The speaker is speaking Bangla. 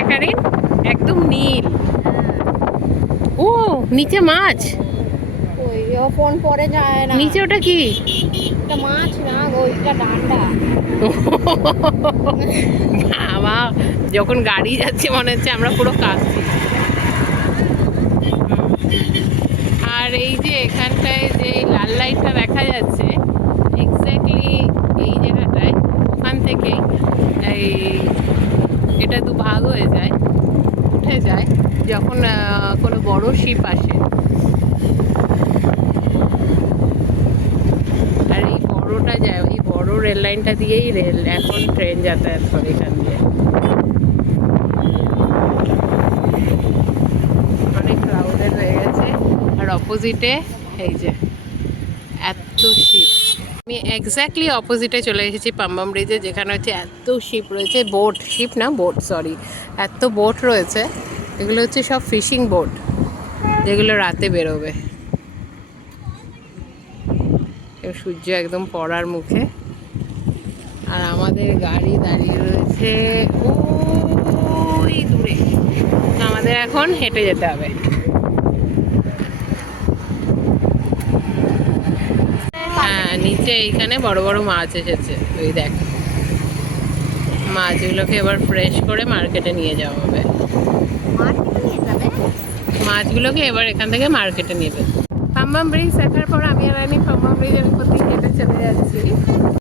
দেখারিন, একদম নীল। ও নিচে মাছ, ওই ফোন পরে যায় না। নিচে ওটা কি? এটা মাছ না, ওইটা ডান্ডা। বাবা, যখন গাড়ি যাচ্ছে মনে হচ্ছে আমরা পুরো কাঁদছি। আর এই যে এখানটায় যে লাল লাইটটা দেখা যাচ্ছে, এক্স্যাক্টলি এই জায়গাটায়, ওখান থেকে এই এটা দুভাগ হয়ে যায়, উঠে যায় যখন কোনো বড় শিপ আসে। আর এই বড়টা যায়, এই বড় রেল লাইনটা দিয়েই এখন ট্রেন যাতায়াত করে এখান দিয়ে। অনেক ক্রাউডেড হয়ে গেছে। আর অপোজিটে এই যে এত শিপ। আমি এক্স্যাক্টলি অপোজিটে চলে এসেছি পাম্বাম ব্রিজে, যেখানে হচ্ছে এত শিপ রয়েছে, বোট, শিপ না বোট, সরি, এত বোট রয়েছে। এগুলো হচ্ছে সব ফিশিং বোট, যেগুলো রাতে বেরোবে। সূর্য একদম পড়ার মুখে, আর আমাদের গাড়ি দাঁড়িয়ে রয়েছে ওই দূরে। আমাদের এখন হেঁটে যেতে হবে। হ্যাঁ, নিচে এইখানে বড় বড় মাছ এসেছে, ওই দেখ। মাছগুলোকে এবার ফ্রেশ করে মার্কেটে নিয়ে যাওয়া হবে। মাছগুলোকে এবার এখান থেকে মার্কেটে নেবে। পাম্বাম ব্রিজ দেখার পর আমি আর রানি পাম্বাম ব্রিজের উপর দিয়ে হেঁটে চলে যাচ্ছি।